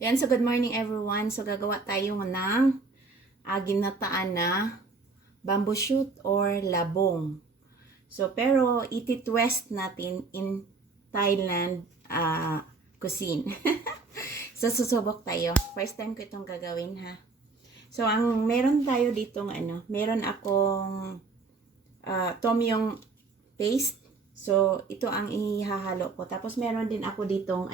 Yan, so good morning everyone. So gagawa tayo ng ginataan na bamboo shoot or labong. So pero iti-twist natin in Thailand cuisine. So susubok tayo. First time ko itong gagawin ha. So ang meron tayo ditong meron akong tom yum paste. So ito ang ihahalo ko. Tapos meron din ako ditong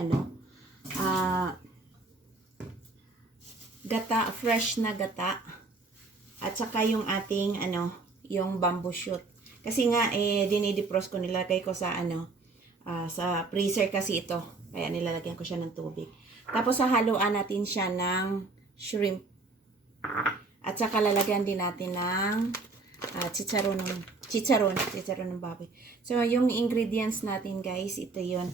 gata, fresh na gata. At saka yung ating yung bamboo shoot. Kasi nga dinidefrost ko, nilagay ko sa sa freezer kasi ito. Kaya nilalagyan ko siya ng tubig. Tapos haluan natin siya ng shrimp. At saka lalagyan din natin ng chicharon ng baboy. So yung ingredients natin guys, ito 'yon.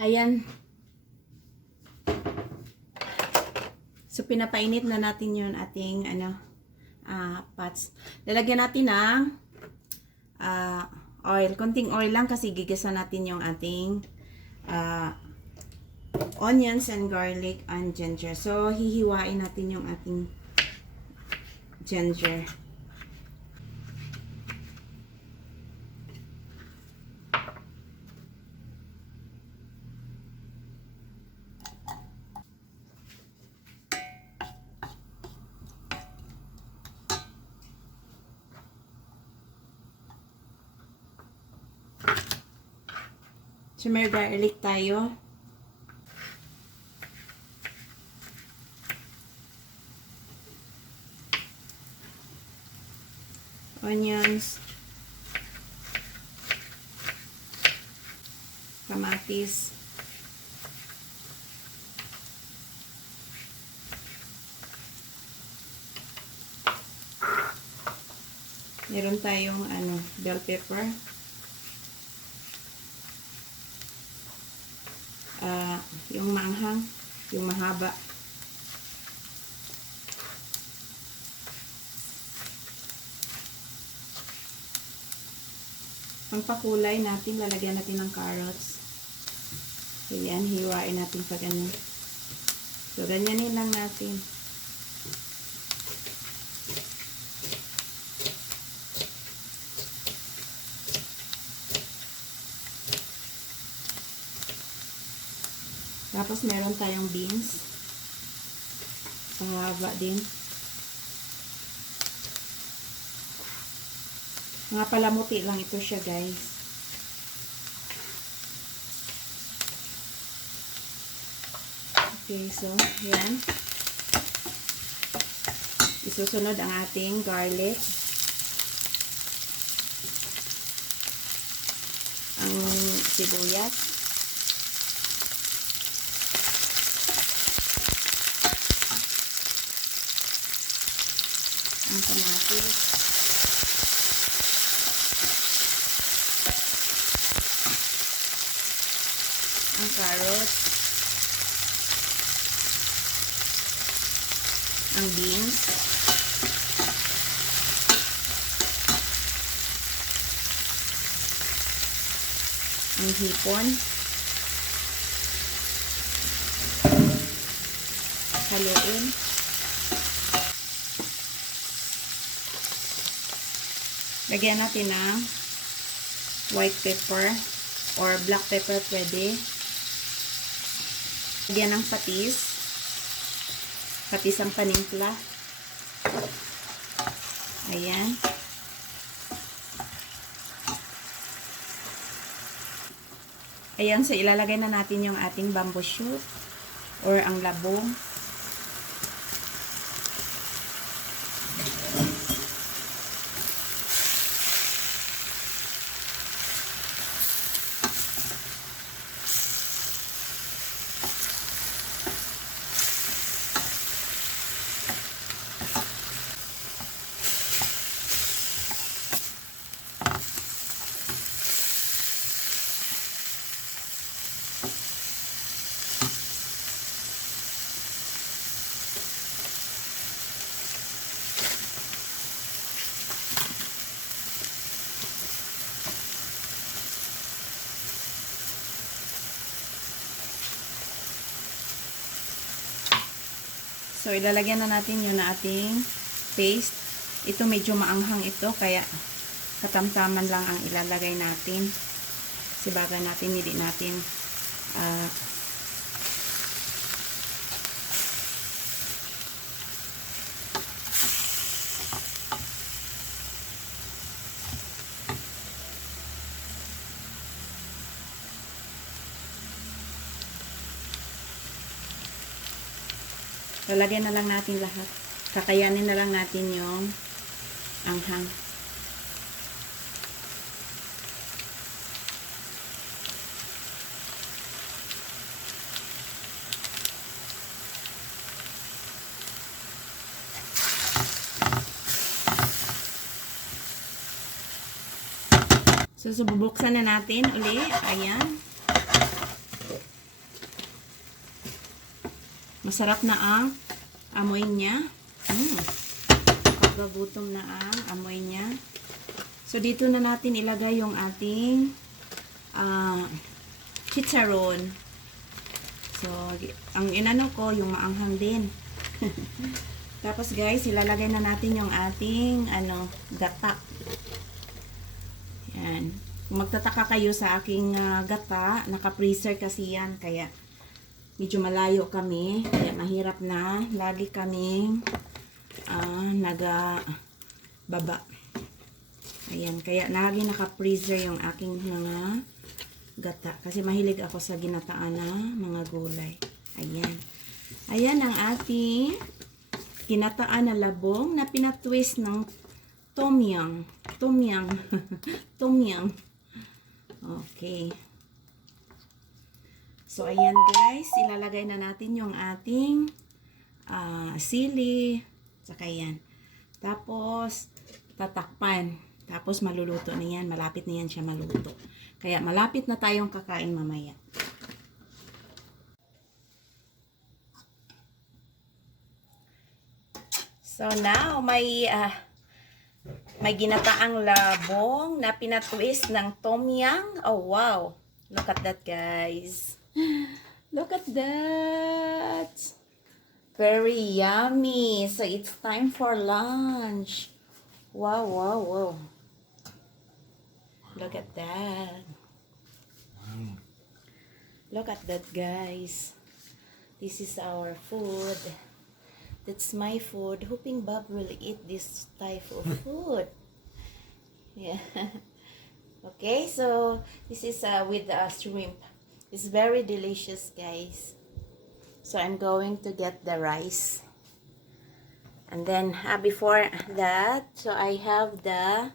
Ayan. So, pinapainit na natin yung ating, pots. Lalagyan natin ng oil. Konting oil lang kasi gigisa natin yung ating onions and garlic and ginger. So, hihiwain natin yung ating ginger. So, may garlic tayo. Onions. Kamatis. Meron tayong bell pepper. Yung maanghang, yung mahaba. Pangpakulay natin, lalagyan natin ng carrots. So, yan, hiwain natin pa ganyan. So, ganyanin lang natin. Tapos, meron tayong beans. Pahaba din. Mga palamuti lang ito siya, guys. Okay, so, yan. Isusunod ang ating garlic. Ang sibuyas. Ang kamatis. Ang carrots. Ang beans. Ang hipon. Haluin. Lagyan natin ng white pepper or black pepper pwede. Lagyan ng patis. Patis ang panimpla. Ayan. Ayan, so ilalagay na natin yung ating bamboo shoot or ang labong. So, ilalagyan na natin yun na ating paste. Ito medyo maanghang ito, kaya katamtaman lang ang ilalagay natin. Kasi baga natin, hindi natin lalagyan na lang natin lahat. Kakayanin na lang natin yung anghang. So, bubuksan na natin uli. Ayan. Masarap na ang amoy niya. Pagkagutom na ang amoy niya. So, dito na natin ilagay yung ating chicharon. So, ang inano ko, yung maanghang din. Tapos, guys, ilalagay na natin yung ating gata. Yan. Kung magtataka kayo sa aking gata, naka-freezer kasi yan. Kaya, medyo malayo kami, kaya mahirap na. Lagi kaming nagbaba. Ayan, kaya lagi naka-freezer yung aking mga gata. Kasi mahilig ako sa ginataan na mga gulay. Ayan. Ayan ang ating ginataan na labong na pinatwist ng tomyang. Tomyang. Tomyang. Okay. So, ayan guys, ilalagay na natin yung ating sili. Saka yan. Tapos, tatakpan. Tapos, maluluto na yan. Malapit na yan siya maluto. Kaya, malapit na tayong kakain mamaya. So, now, may ginataang labong na pinatwist ng tomyang. Oh, wow. Look at that, guys. Look at that. Very yummy. So, it's time for lunch. Wow, wow, wow. Look at that. Look at that, guys. This is our food. That's my food. Hoping Bob will eat this type of food. Yeah. Okay, so this is with the shrimp. It's very delicious, guys. So I'm going to get the rice. And then before that, so I have the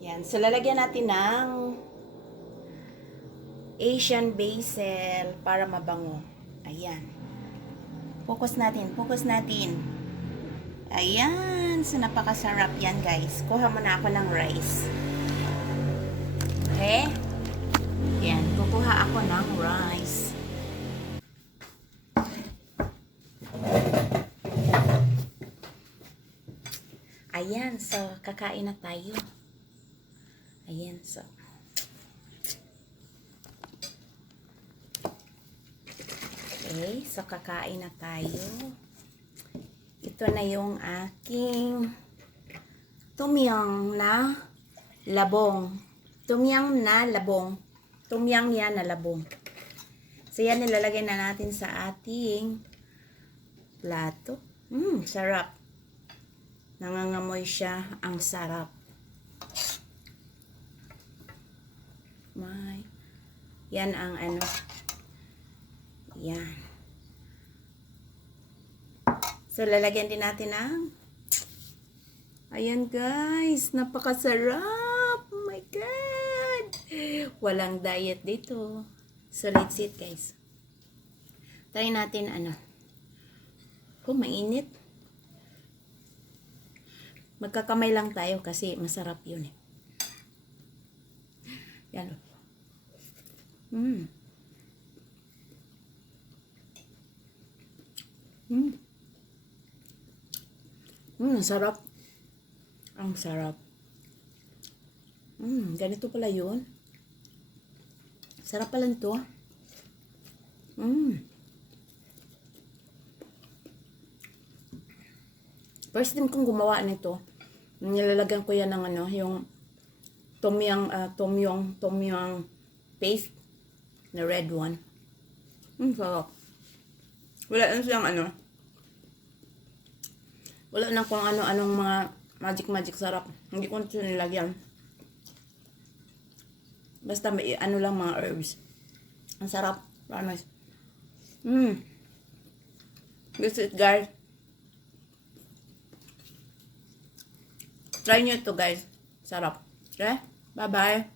yan. So lalagyan natin ng Asian basil para mabango. Ayan. Focus natin, focus natin. Ayan. So, napakasarap yan, guys. Kuha muna ako ng rice. Okay? Ayan. Kukuha ako ng rice. Ayan. So, kakain na tayo. Ayan. So, okay. So, kakain na tayo. Ito na yung aking tumyang na labong. Tumyang na labong. Tumyang yan na labong. So, yan nilalagay na natin sa ating plato. Sarap. Nangangamoy siya. Ang sarap. Yan ang yan. So, lalagyan din natin ng ayan, guys. Napakasarap. Oh my God. Walang diet dito. So, let's eat, guys. Try natin, mainit. Magkakamay lang tayo kasi masarap yun eh. Yan. Sarap. Ang sarap. Ganito pala yun. Sarap pala nito. First time kong gumawa nito. Nilalagyan ko yan ng ano, yung tom yum paste na red one. Sarap. Wala na siyang ano. Wala na kung ano-anong mga magic sarap. Hindi ko ito nilagyan. Basta may ano lang mga herbs. Ang sarap. Promise. This is guys. Try nyo ito guys. Sarap. Okay? Bye-bye.